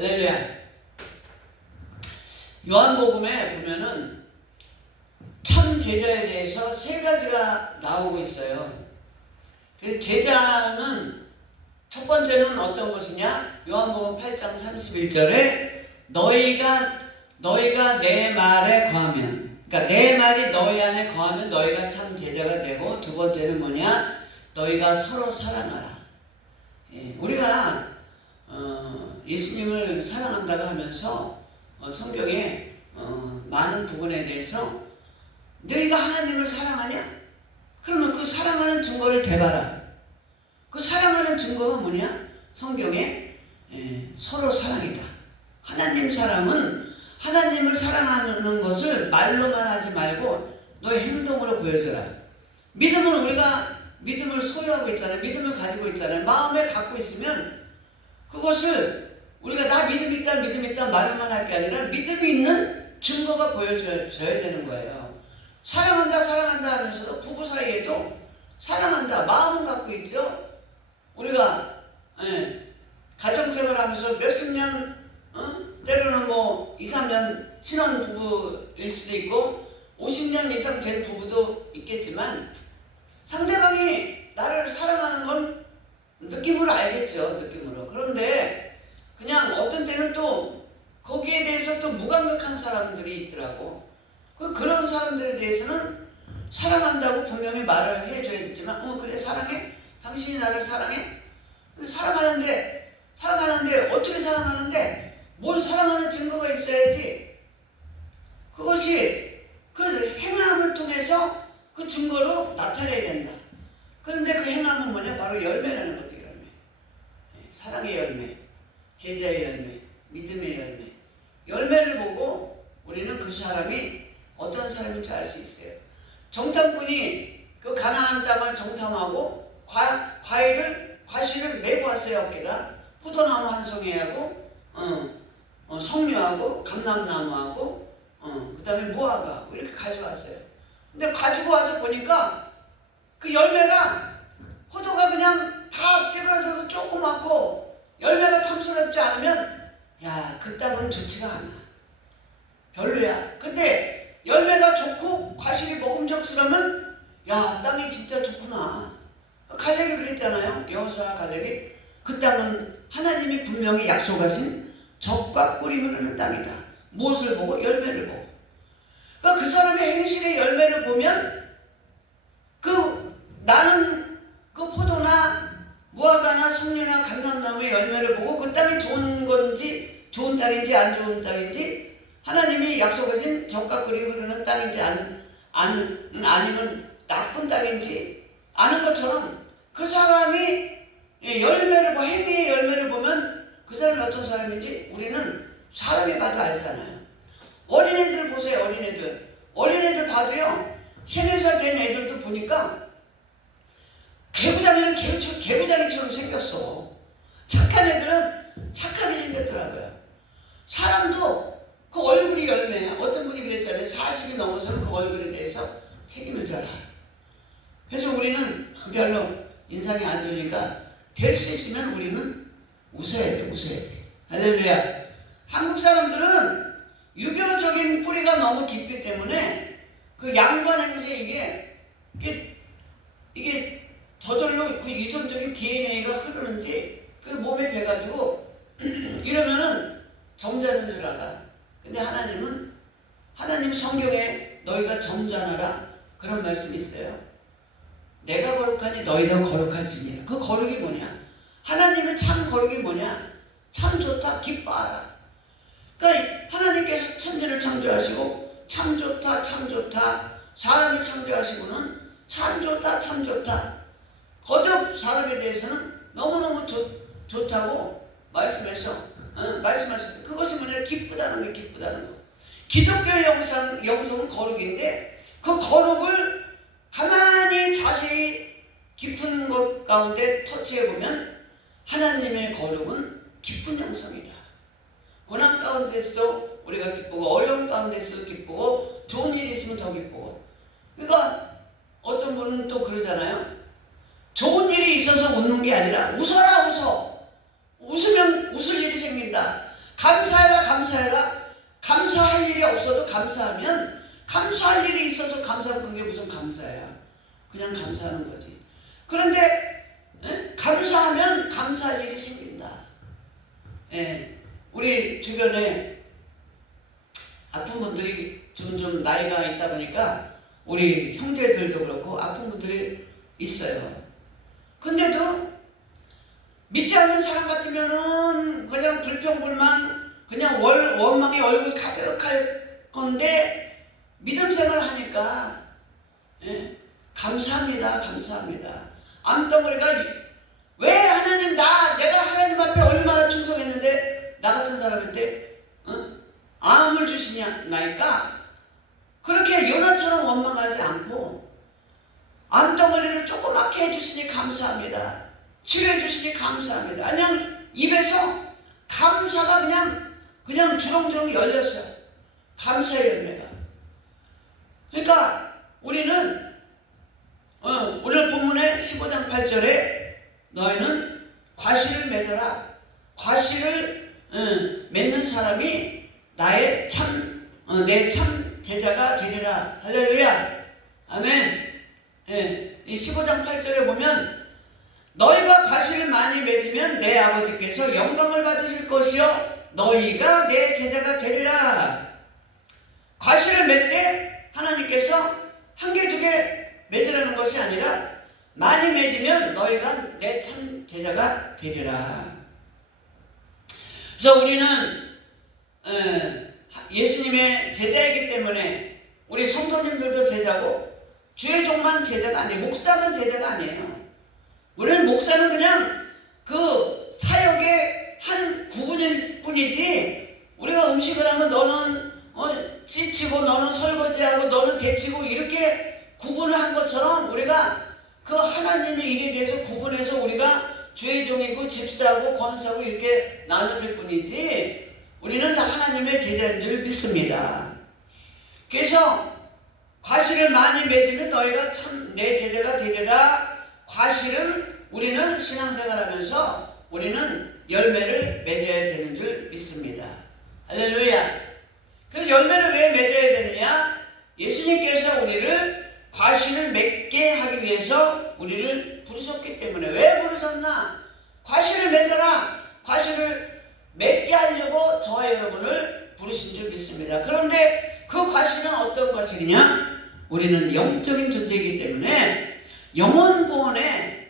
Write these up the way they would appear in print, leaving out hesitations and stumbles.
할렐루야. 요한복음에 보면은 참 제자에 대해서 세 가지가 나오고 있어요. 그래서 제자는 첫 번째는 어떤 것이냐? 요한복음 8장 31절에 너희가 내 말에 거하면, 그러니까 내 말이 너희 안에 거하면 너희가 참 제자가 되고, 두 번째는 뭐냐? 너희가 서로 사랑하라. 우리가 예수님을 사랑한다고 하면서 성경에 많은 부분에 대해서 너희가 하나님을 사랑하냐? 그러면 그 사랑하는 증거를 대봐라. 그 사랑하는 증거가 뭐냐? 성경에 서로 사랑이다. 하나님 사랑은 하나님을 사랑하는 것을 말로만 하지 말고 너의 행동으로 보여줘라. 믿음은 우리가 믿음을 소유하고 있잖아요. 믿음을 가지고 있잖아요. 마음에 갖고 있으면 그것을 우리가 나 믿음 있다 말로만 할 게 아니라 믿음이 있는 증거가 보여져야 되는 거예요. 사랑한다 하면서도 부부 사이에도 사랑한다 마음은 갖고 있죠. 우리가 가정생활 하면서 몇십 년 때로는 뭐 2, 3년 신혼 부부일 수도 있고 50년 이상 된 부부도 있겠지만 상대방이 나를 사랑하는 건 느낌으로 알겠죠. 느낌으로. 그런데 그냥 어떤 때는 또 거기에 대해서 또 무감각한 사람들이 있더라고. 그런 사람들에 대해서는 사랑한다고 분명히 말을 해줘야 되지만 그래 사랑해? 당신이 나를 사랑해? 사랑하는데 어떻게 사랑하는데 뭘 사랑하는 증거가 있어야지. 그것이 그 행함을 통해서 그 증거로 나타내야 된다. 그런데 그 행함은 뭐냐? 바로 열매라는 거죠. 열매. 사랑의 열매, 제자의 열매, 믿음의 열매. 열매를 보고 우리는 그 사람이 어떤 사람인지 알 수 있어요. 정탐꾼이 그 가나안 땅을 정탐하고 과실을 메고 왔어요. 어깨다. 포도나무 한 송이하고 석류하고 감람나무하고 그 다음에 무화과 이렇게 가져왔어요. 근데 가지고 와서 보니까 그 열매가 포도가 그냥 다 찌그러져서 조그맣고 열매가 탐스럽지 않으면 그 땅은 좋지가 않아. 별로야. 근데 열매가 좋고 과실이 먹음직스러우면 땅이 진짜 좋구나. 갈렙이 그랬잖아요. 여호수아 갈렙이 그 땅은 하나님이 분명히 약속하신 젖과 꿀이 흐르는 땅이다. 무엇을 보고? 열매를 보고. 그러니까 그 사람의 행실의 열매를 보면 나는 그 포도나 무화과나 석류나 감람나무의 열매를 보고 그 땅이 좋은 건지 좋은 땅인지 안 좋은 땅인지 하나님이 약속하신 젖과 꿀이 흐르는 땅인지 아니면 나쁜 땅인지 아는 것처럼 그 사람이 열매를 보고 행위의 열매를 보면 그 사람이 어떤 사람인지 우리는 사람이 봐도 알잖아요. 어린애들 보세요. 어린애들 봐도요. 3, 4살 된 애들도 보니까 개구장이는 개구장이처럼 생겼어. 착한 애들은 착하게 생겼더라고요. 사람도 그 얼굴이 열매야. 어떤 분이 그랬잖아요. 40이 넘어서는 그 얼굴에 대해서 책임을 져라. 그래서 우리는 별로 인상이 안 좋으니까 될 수 있으면 우리는 웃어야 돼. 할렐루야. 한국 사람들은 유교적인 뿌리가 너무 깊기 때문에 그 양반 행세 이게 저절로 그 유전적인 DNA가 흐르는지 그 몸에 배가지고 이러면은 점잖은 줄 알아. 근데 하나님 성경에 너희가 점잖아라 그런 말씀이 있어요. 내가 거룩하니 너희도 거룩할지니라. 그 거룩이 뭐냐? 하나님의 참 거룩이 뭐냐? 참 좋다, 기뻐하라. 그러니까 하나님께서 천지를 창조하시고 참 좋다. 사람을 창조하시고는 참 좋다. 거듭 사람에 대해서는 너무너무 좋다고 말씀하셨어요. 그것이 뭐냐? 기쁘다는 거. 기독교의 영성은 거룩인데 그 거룩을 가만히 자세히 깊은 것 가운데 터치해보면 하나님의 거룩은 기쁜 영성이다. 고난 가운데서도 우리가 기쁘고 어려움 가운데서도 기쁘고 좋은 일이 있으면 더 기쁘고. 그러니까 어떤 분은 또 그러잖아요. 좋은 일이 있어서 웃는 게 아니라 웃어라. 웃으면 웃을 일이 생긴다. 감사해라, 감사해라. 감사할 일이 없어도 감사하면, 감사할 일이 있어서 감사하면 그게 무슨 감사야. 그냥 감사하는 거지. 그런데 감사하면 감사할 일이 생긴다. 우리 주변에 아픈 분들이 좀 나이가 있다 보니까 우리 형제들도 그렇고 아픈 분들이 있어요. 근데도 믿지 않는 사람 같으면은 그냥 불평불만, 그냥 원망의 얼굴 가득할 건데, 믿음 생활을 하니까 감사합니다, 감사합니다. 암덩어리가 왜 하나님, 내가 하나님 앞에 얼마나 충성했는데 나 같은 사람한테 암을 주시냐니까, 그렇게 요나처럼 원망하지 않고 암덩어리를 조그맣게 해주시니 감사합니다, 치료해 주시니 감사합니다. 그냥 입에서 감사가 그냥 주렁주렁 열렸어요. 감사의 열매가. 그러니까 우리는 오늘 본문의 15장 8절에 너희는 과실을 맺어라. 과실을 맺는 사람이 내 참 제자가 되리라. 할렐루야. 아멘. 이 15장 8절에 보면 너희가 과실을 많이 맺으면 내 아버지께서 영광을 받으실 것이요 너희가 내 제자가 되리라. 과실을 맺되 하나님께서 한 개, 두 개 맺으라는 것이 아니라 많이 맺으면 너희가 내 참 제자가 되리라. 그래서 우리는 예수님의 제자이기 때문에 우리 성도님들도 제자고, 주의 종만 제자가 아니에요. 목사만 제자가 아니에요. 우리는 목사는 그냥 그 사역의 한 구분일 뿐이지, 우리가 음식을 하면 너는 씻치고 너는 설거지하고 너는 데치고 이렇게 구분을 한 것처럼 우리가 그 하나님의 일에 대해서 구분해서 우리가 주의 종이고 집사고 권사고 이렇게 나눠질 뿐이지, 우리는 다 하나님의 제자인 줄 믿습니다. 그래서 과실을 많이 맺으면 너희가 참 내 제자가 되리라. 과실은 우리는 신앙생활하면서 우리는 열매를 맺어야 되는 줄 믿습니다. 할렐루야. 그래서 열매를 왜 맺어야 되느냐? 예수님께서 우리를 과실을 맺게 하기 위해서 우리를 부르셨기 때문에. 왜 부르셨나? 과실을 맺어라. 과실을 맺게 하려고 저와 여러분을 부르신 줄 믿습니다. 그런데 그 과실은 어떤 과실이냐? 우리는 영적인 존재이기 때문에 영혼 구원에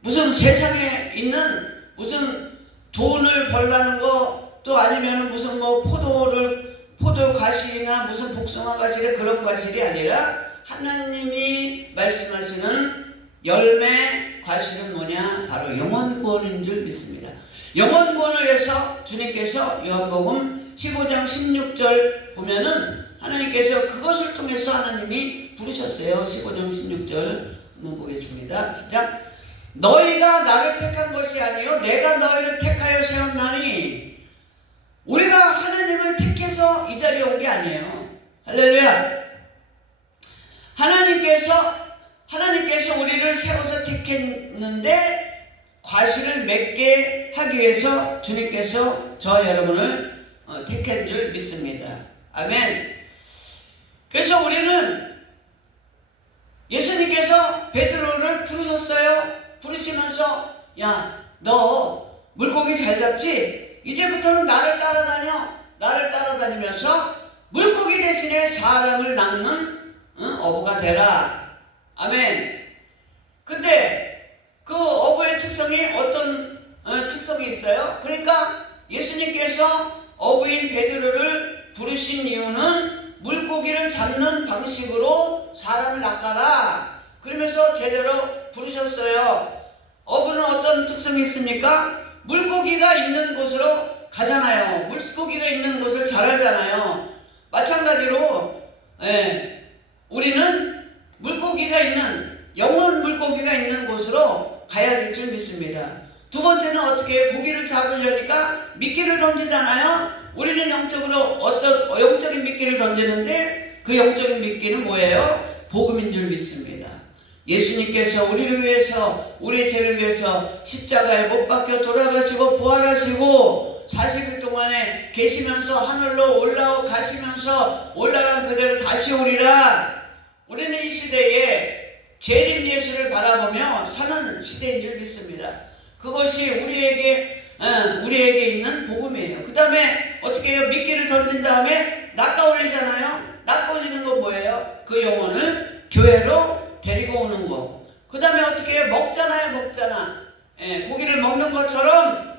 무슨 세상에 있는 무슨 돈을 벌라는 거, 또 아니면 무슨 포도 과실이나 무슨 복숭아 과실의 그런 과실이 아니라 하나님이 말씀하시는 열매 과실은 뭐냐? 바로 영혼 구원인 줄 믿습니다. 영혼 구원을 위해서 주님께서 요한복음 15장 16절 보면은 하나님께서 그것을 통해서 하나님이 부르셨어요. 15장 16절 한번 보겠습니다. 시작. 너희가 나를 택한 것이 아니요 내가 너희를 택하여 세웠나니. 우리가 하나님을 택해서 이 자리에 온 게 아니에요. 할렐루야. 하나님께서 우리를 세워서 택했는데 과실을 맺게 하기 위해서 주님께서 저와 여러분을 택한 줄 믿습니다. 아멘. 그래서 우리는 예수님께서 베드로를 부르셨어요. 부르시면서 야, 너 물고기 잘 잡지? 이제부터는 나를 따라다니면서 물고기 대신에 사람을 낚는 어부가 되라. 아멘. 근데 그 어부의 특성이 어떤 특성이 있어요? 그러니까 예수님께서 어부인 베드로를 부르신 이유는 물고기를 잡는 방식으로 사람을 낚아라. 그러면서 제대로 부르셨어요. 어부는 어떤 특성이 있습니까? 물고기가 있는 곳으로 가잖아요. 물고기가 있는 곳을 잘 알잖아요. 마찬가지로 우리는 물고기가 있는, 영혼 물고기가 있는 곳으로 가야 될 줄 믿습니다. 두 번째는 어떻게 고기를 잡으려니까 미끼를 던지잖아요. 우리는 영적으로 어떤 영적인 미끼를 던지는데 그 영적인 미끼는 뭐예요? 복음인 줄 믿습니다. 예수님께서 우리를 위해서, 우리의 죄를 위해서 십자가에 못 박혀 돌아가시고 부활하시고 40일 동안에 계시면서 하늘로 올라가시면서 올라간 그대로 다시 오리라. 우리는 이 시대에 재림 예수를 바라보며 사는 시대인 줄 믿습니다. 그것이 우리에게 있는 복음이에요. 그 다음에 어떻게 해요? 미끼를 던진 다음에 낚아올리잖아요. 낚아올리는 건 뭐예요? 그 영혼을 교회로 데리고 오는 거. 그 다음에 어떻게 해요? 먹잖아. 고기를 먹는 것처럼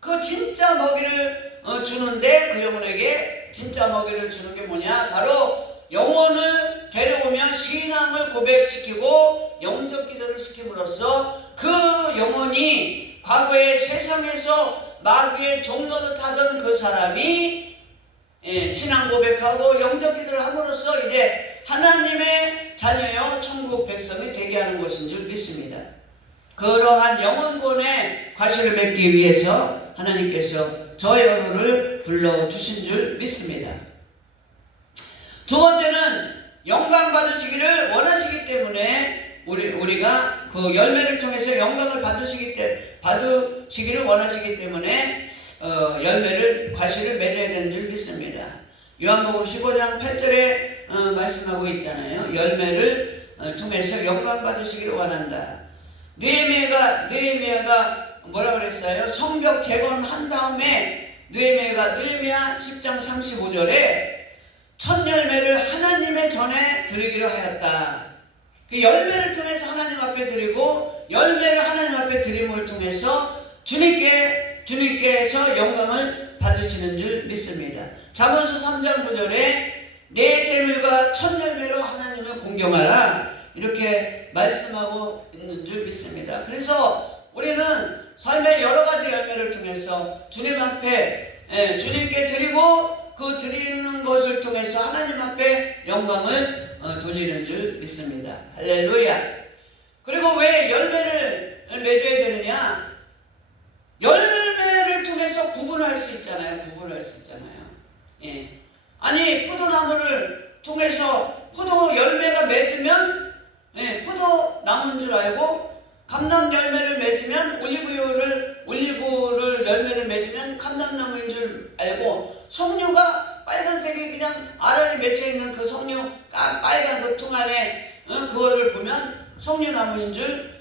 그 진짜 먹이를 주는데, 그 영혼에게 진짜 먹이를 주는 게 뭐냐? 바로 영혼을 데려오면 신앙을 고백시키고 영적 기도를 시킴으로써 그 영혼이 과거에 세상에서 마귀의 종노릇 하던 그 사람이 신앙 고백하고 영적 기도를 함으로써 이제 하나님의 자녀여 천국 백성이 되게 하는 것인 줄 믿습니다. 그러한 영혼권의 과실을 맺기 위해서 하나님께서 저 여러를 불러주신 줄 믿습니다. 두 번째는 영광 받으시기를 원하시기 때문에 우리가 그 열매를 통해서 영광을 받으시기를 원하시기 때문에 열매를 과실을 맺어야 되는 줄 믿습니다. 요한복음 15장 8절에 말씀하고 있잖아요. 열매를 통해서 영광 받으시기를 원한다. 느헤미야가 뭐라 그랬어요? 성벽 재건한 다음에 느헤미야 10장 35절에 첫 열매를 하나님의 전에 드리기로 하였다. 그 열매를 통해서 하나님 앞에 드리고 열매를 하나님 앞에 드림을 통해서 주님께서 영광을 받으시는 줄 믿습니다. 잠언서 3장 9절에 내 재물과 첫 열매로 하나님을 공경하라, 이렇게 말씀하고 있는 줄 믿습니다. 그래서 우리는 삶의 여러 가지 열매를 통해서 주님 앞에 주님께 드리고 그 드리는 것을 통해서 하나님 앞에 영광을 돌리는 줄 믿습니다. 할렐루야. 그리고 왜 열매를 맺어야 되느냐? 열매를 통해서 구분할 수 있잖아요. 예. 아니, 포도나무를 통해서 포도 열매가 맺으면 포도나무인 줄 알고, 감람 열매를 맺으면 올리브를 열매를 맺으면 감람나무인 줄 알고, 석류가 빨간색이 그냥 알알이 맺혀있는 그 석류 빨간 그 통 안에 그거를 보면 석류나무인 줄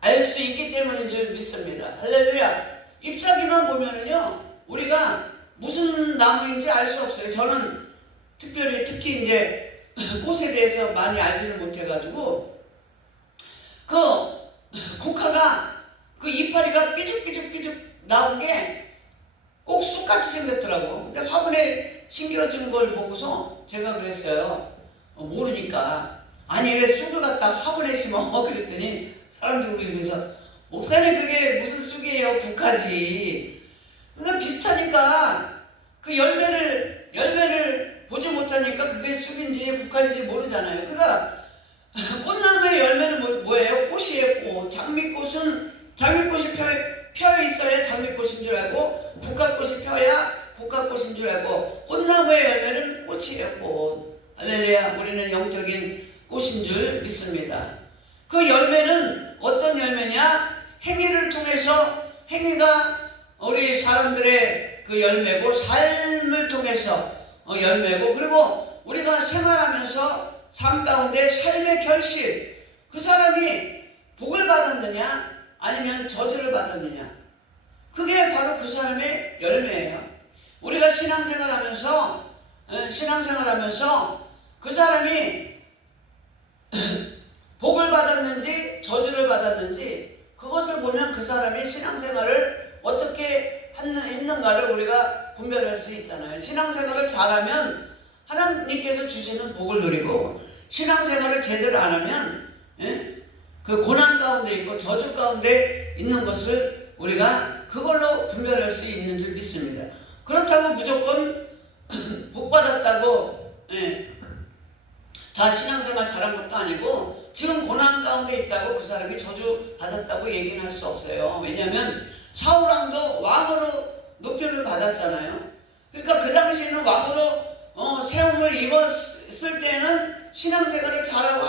알 수 있기 때문인 줄 믿습니다. 할렐루야. 잎사귀만 보면은요, 우리가 무슨 나무인지 알 수 없어요. 저는 특히 이제 꽃에 대해서 많이 알지를 못해가지고, 그 국화가 그 이파리가 삐죽삐죽 나온 게 꼭 쑥같이 생겼더라고. 근데 화분에 심겨진 걸 보고서 제가 그랬어요. 모르니까. 아니, 왜 쑥을 갖다 화분에 심어? 그랬더니 사람들이 그래서, 목사님 그게 무슨 쑥이에요? 국화지. 그러니까 비슷하니까 그 열매를 보지 못하니까 그게 쑥인지 국화인지 모르잖아요. 그러니까 꽃나무의 열매는 뭐예요? 꽃이에요. 꽃. 장미꽃이 펴 있어야 장미꽃인 줄 알고, 국화꽃이 펴야 국화꽃인 줄 알고, 꽃나무의 열매는 꽃이에요. 꽃. 할렐루야. 우리는 영적인 꽃인 줄 믿습니다. 그 열매는 어떤 열매냐? 행위를 통해서, 행위가 우리 사람들의 그 열매고, 삶을 통해서 열매고, 그리고 우리가 생활하면서 삶 가운데 삶의 결실, 그 사람이 복을 받았느냐 아니면 저주를 받았느냐, 그게 바로 그 사람의 열매예요. 우리가 신앙생활하면서 그 사람이 복을 받았는지 저주를 받았는지, 그것을 보면 그 사람이 신앙생활을 어떻게 했는가를 우리가 분별할 수 있잖아요. 신앙생활을 잘하면 하나님께서 주시는 복을 누리고, 신앙생활을 제대로 안 하면 그 고난 가운데 있고 저주 가운데 있는 것을 우리가 그걸로 분별할 수 있는 줄 믿습니다. 그렇다고 무조건 복 받았다고 다 신앙생활 잘한 것도 아니고, 지금 고난 가운데 있다고 그 사람이 저주 받았다고 얘기는 할 수 없어요. 왜냐하면 사울왕도 왕으로 높임을 받았잖아요. 그러니까 그 당시에는 왕으로 세움을 입었을 때는 신앙생활을 잘하고,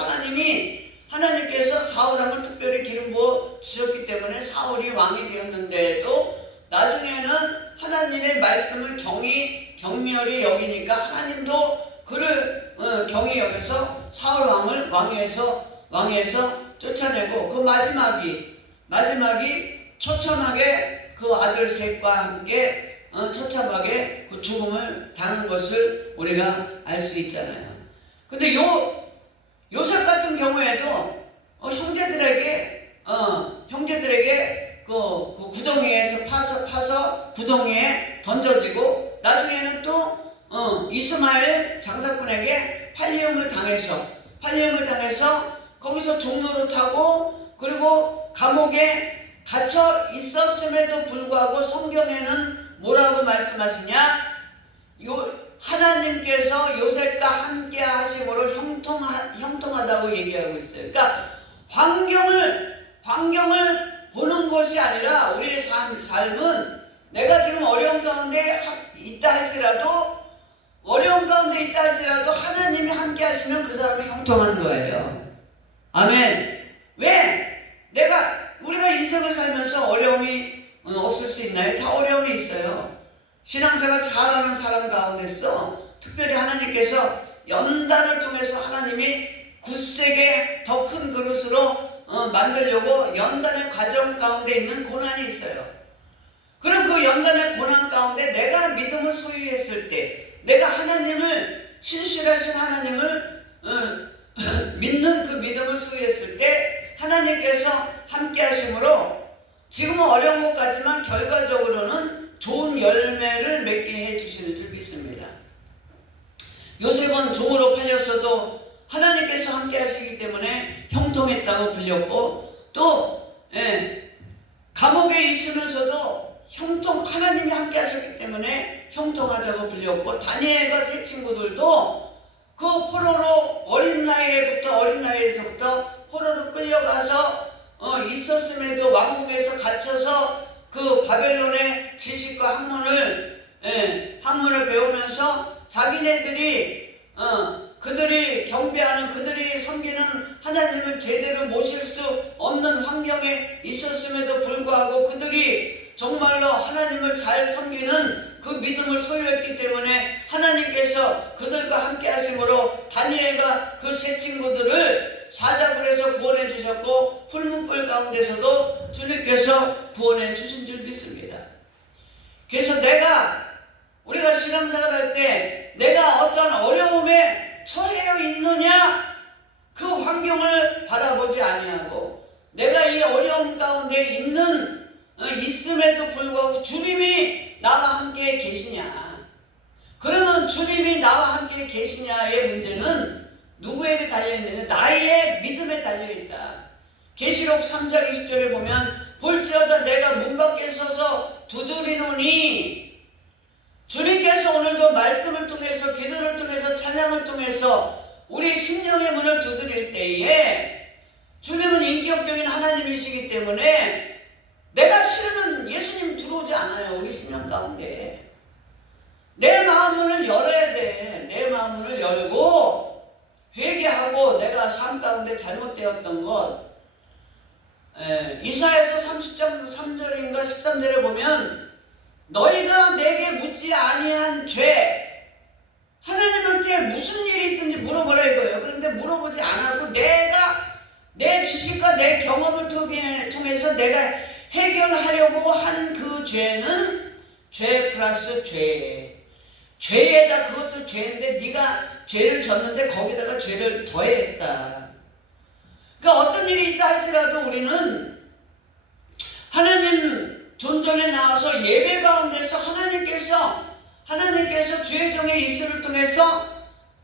하나님께서 사울왕을 특별히 기름 부어 주셨기 때문에 사울이 왕이 되었는데도 나중에는 하나님의 말씀을 경멸히 여기니까 하나님도 그를 경히 여겨서 사울 왕을 왕위에서 쫓아내고 그 마지막이 처참하게 그 아들 셋과 함께 처참하게 그 죽음을 당한 것을 우리가 알 수 있잖아요. 근데 요셉 같은 경우에도 형제들에게 그 구덩이에서 파서 구덩이에 던져지고 나중에는 또 이스마엘 장사꾼에게 팔리움을 당해서 거기서 종로로 타고 그리고 감옥에 갇혀 있었음에도 불구하고 성경에는 뭐라고 말씀하시냐? 하나님께서 요셉과 함께 하심으로 형통하다고 얘기하고 있어요. 그러니까 환경을 보는 것이 아니라 우리의 삶은 내가 지금 어려운 가운데 있다 할지라도 하나님이 함께 하시면 그 사람이 형통한 거예요. 아멘. 왜? 우리가 인생을 살면서 어려움이 없을 수 있나요? 다 어려움이 있어요. 신앙생활 잘하는 사람 가운데서 특별히 하나님께서 연단을 통해서 하나님이 굳세게 더 큰 그릇으로 만들려고 연단의 과정 가운데 있는 고난이 있어요. 그럼 그 연단의 고난 가운데 내가 믿음을 소유했을 때, 내가 하나님을, 신실하신 하나님을 믿는 그 믿음을 소유했을 때 하나님께서 함께 하심으로 지금은 어려운 것 같지만 결과적으로는 좋은 열매를 맺게 해주시는 줄 믿습니다. 요셉은 종으로 팔렸어도 하나님께서 함께 하시기 때문에 형통했다고 불렸고 또 감옥에 있으면서도 하나님이 함께 하셨기 때문에 형통하다고 불렸고 다니엘과 세 친구들도 그 포로로 어린 나이에서부터 포로로 끌려가서 있었음에도 왕궁에서 갇혀서 그 바벨론의 지식과 학문을 배우면서 자기네들이 그들이 경배하는 그들이 섬기는 하나님을 제대로 모실 수 없는 환경에 있었음에도 불구하고 그들이 정말로 하나님을 잘 섬기는 그 믿음을 소유했기 때문에 하나님께서 그들과 함께 하심으로 다니엘과 그 세 친구들을 사자굴에서 구원해 주셨고 풀문불 가운데서도 주님께서 구원해 주신 줄 믿습니다. 그래서 우리가 신앙생활 할 때 내가 어떤 어려움에 처해 있느냐 그 환경을 바라보지 아니하고 내가 이 어려움 가운데 있음에도 불구하고 주님이 나와 함께 계시냐, 그러면 주님이 나와 함께 계시냐의 문제는 누구에게 달려있느냐? 나의 믿음에 달려있다. 계시록 3장 20절에 보면 볼지어다 내가 문 밖에 서서 두드리노니, 주님께서 오늘도 말씀을 통해서 기도를 통해서 찬양을 통해서 우리 심령의 문을 두드릴 때에 주님은 인격적인 하나님이시기 때문에 내가 싫으면 예수님 들어오지 않아요. 우리 심령 가운데 내 마음문을 열어야 돼. 내 마음문을 열고 회개하고 내가 삶 가운데 잘못되었던 것, 이사야서 30장 3절인가 13절에 보면 너희가 내게 묻지 아니한 죄, 하나님한테 무슨 일이 있든지 물어보라 이거예요. 그런데 물어보지 않았고 내가 내 지식과 내 경험을 통해서 내가 해결하려고 한 그 죄는 죄 플러스 죄에다 그것도 죄인데 네가 죄를 졌는데 거기다가 죄를 더했다. 그러니까 어떤 일이 있다 할지라도 우리는 하나님 존전에 나와서 예배 가운데서 하나님께서 주의 종의 입술을 통해서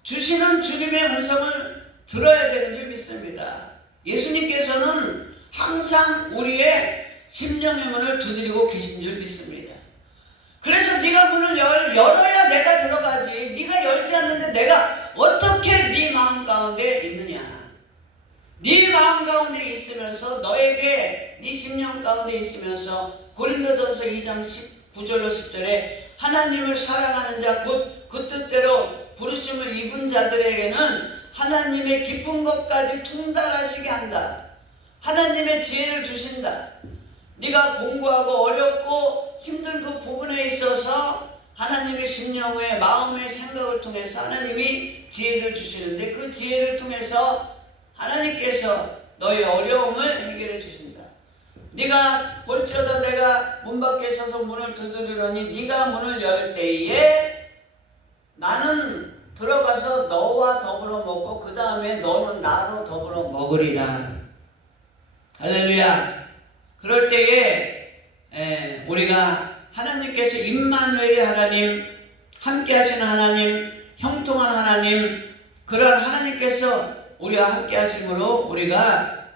주시는 주님의 음성을 들어야 되는 줄 믿습니다. 예수님께서는 항상 우리의 심령의 문을 두드리고 계신 줄 믿습니다. 그래서 네가 문을 열어야 내가 들어가지. 네가 열지 않는데 내가 어떻게 네 마음 가운데 있느냐. 네 마음 가운데 있으면서 너에게 네 심령 가운데 있으면서 고린도전서 2장 9절로 10절에 하나님을 사랑하는 자 곧 그 뜻대로 부르심을 입은 자들에게는 하나님의 깊은 것까지 통달하시게 한다. 하나님의 지혜를 주신다. 네가 공부하고 어렵고 힘든 그 부분에 있어서 하나님의 심령의 마음의 생각을 통해서 하나님이 지혜를 주시는데 그 지혜를 통해서 하나님께서 너의 어려움을 해결해 주신다. 네가 볼지어다 내가 문 밖에 서서 문을 두드리려니 네가 문을 열 때에 나는 들어가서 너와 더불어 먹고 그 다음에 너는 나로 더불어 먹으리라. 할렐루야. 그럴 때에 우리가 하나님께서 임마누엘의 하나님, 함께 하시는 하나님, 형통한 하나님, 그런 하나님께서 우리와 함께 하심으로 우리가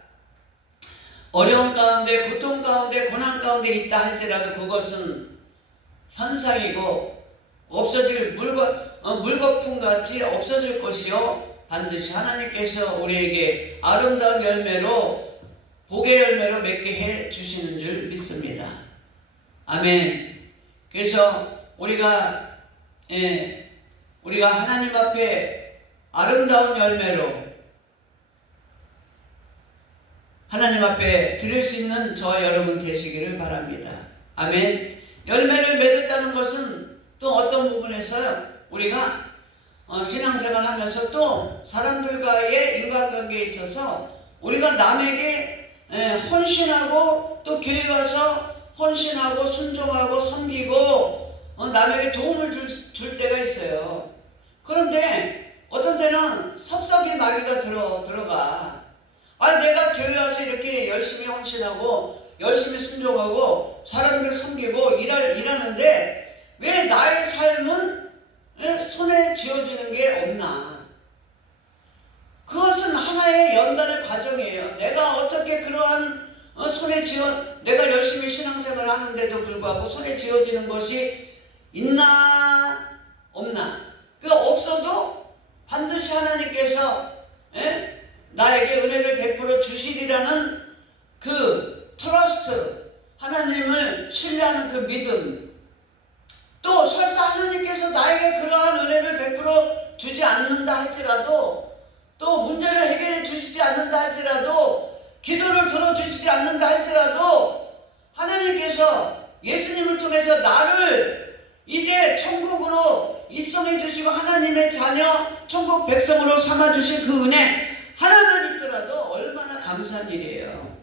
어려운 가운데 고통 가운데 고난 가운데 있다 할지라도 그것은 현상이고 없어질 물거품같이 없어질 것이요 반드시 하나님께서 우리에게 아름다운 열매로 복의 열매로 맺게 해 주시는 줄 믿습니다. 아멘. 그래서 우리가 하나님 앞에 아름다운 열매로 하나님 앞에 드릴 수 있는 저와 여러분 되시기를 바랍니다. 아멘. 열매를 맺었다는 것은 또 어떤 부분에서요, 우리가 신앙생활 하면서 또 사람들과의 인간관계에 있어서 우리가 남에게 헌신하고 또 교회 와서 헌신하고 순종하고 섬기고 남에게 도움을 줄 때가 있어요. 그런데 어떤 때는 섭섭이 마귀가 들어가. 내가 교회 와서 이렇게 열심히 헌신하고 열심히 순종하고 사람들 섬기고 일하는데 왜 나의 삶은 손에 쥐어지는 게 없나? 그것은 하나의 연단의 과정이에요. 내가 어떻게 그러한 내가 열심히 신앙생활을 하는데도 불구하고 손에 쥐어지는 것이 있나 없나? 없어도 반드시 하나님께서 나에게 은혜를 베풀어 주시리라는 그 트러스트, 하나님을 신뢰하는 그 믿음, 또 설사 하나님께서 나에게 그러한 은혜를 베풀어 주지 않는다 할지라도, 또 문제를 해결해 주시지 않는다 할지라도, 기도를 들어주시지 않는다 할지라도 하나님께서 예수님을 통해서 나를 이제 천국으로 입성해 주시고 하나님의 자녀, 천국 백성으로 삼아주신 그 은혜 하나만 있더라도 얼마나 감사한 일이에요.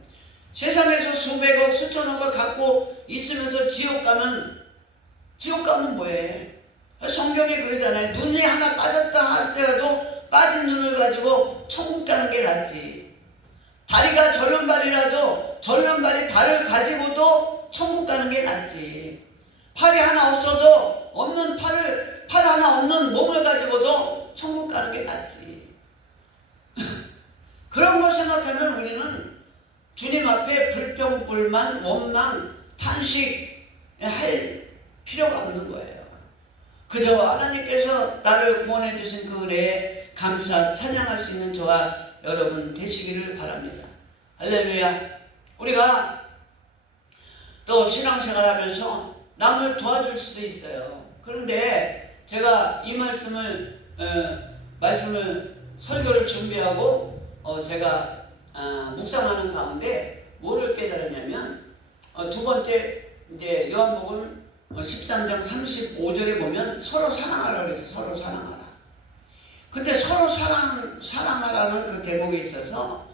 세상에서 수백억 수천억을 갖고 있으면서 지옥 가면 뭐해? 성경에 그러잖아요. 눈이 하나 빠졌다 할지라도 빠진 눈을 가지고 천국 가는 게 낫지. 다리가 절름발이라도 절름발이 발을 가지고도 천국 가는 게 낫지. 팔이 하나 없어도 팔 하나 없는 몸을 가지고도 천국 가는 게 낫지. 그런 걸 생각하면 우리는 주님 앞에 불평, 불만, 원망, 탄식할 필요가 없는 거예요. 그저 하나님께서 나를 구원해 주신 그 은혜에 감사, 찬양할 수 있는 저와 여러분 되시기를 바랍니다. 할렐루야. 우리가 또 신앙생활하면서 남을 도와줄 수도 있어요. 그런데 제가 이 설교를 준비하고 제가 묵상하는 가운데 뭐를 깨달았냐면 두 번째 이제 요한복음 13장 35절에 보면 서로 사랑하라 그래서 서로 사랑하라. 근데 서로 사랑하라는 그 대목에 있어서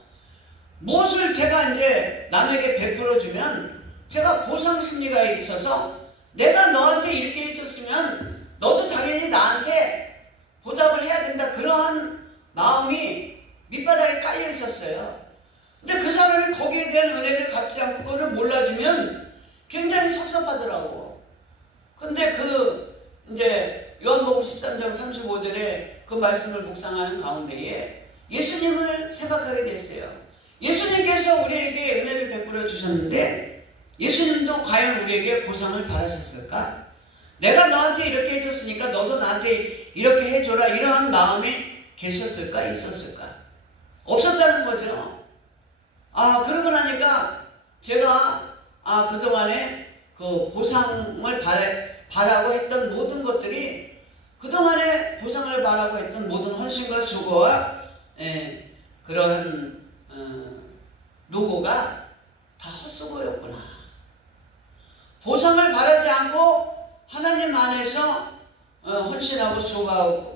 무엇을 제가 이제 남에게 베풀어 주면 제가 보상 심리가 있어서 내가 너한테 이렇게 해줬으면 너도 당연히 나한테 보답을 해야 된다. 그러한 마음이 밑바닥에 깔려 있었어요. 근데 그 사람이 거기에 대한 은혜를 갚지 않고 그거를 몰라주면 굉장히 섭섭하더라고. 근데 이제 요한복음 13장 35절에 그 말씀을 묵상하는 가운데에 예수님을 생각하게 됐어요. 예수님께서 우리에게 은혜를 베풀어 주셨는데 예수님도 과연 우리에게 보상을 바라셨을까? 내가 너한테 이렇게 해줬으니까 너도 나한테 이렇게 해줘라, 이러한 마음이 계셨을까? 있었을까? 없었다는 거죠. 그러고 나니까 제가 그동안에 그 보상을 바라고 했던 모든 것들이, 그동안에 보상을 바라고 했던 모든 헌신과 수고와 그러한 노고가 다 헛수고였구나. 보상을 바라지 않고 하나님 안에서 헌신하고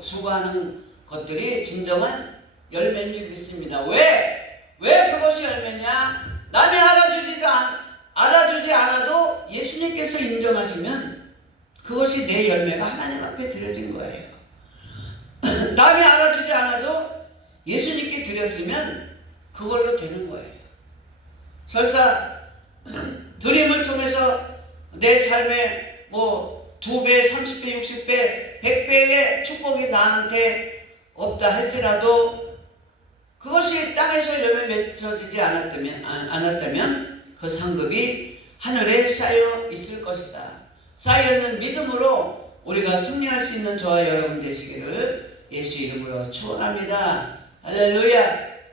수고하는 것들이 진정한 열매인 줄 믿습니다. 왜 그것이 열매냐? 남이 알아주지 않아도 예수님께서 인정하시면 그것이 내 열매가 하나님 앞에 드려진 거예요. 남이 알아주지 않아도 예수님께 드렸으면 그걸로 되는 거예요. 설사 드림을 통해서 내 삶에 2배, 30배, 60배, 100배의 축복이 나한테 없다 할지라도 그것이 땅에서 열매 맺혀지지 않았다면 그 상급이 하늘에 쌓여 있을 것이다. 쌓여있는 믿음으로 우리가 승리할 수 있는 저와 여러분 되시기를 예수 이름으로 축원합니다. 할렐루야.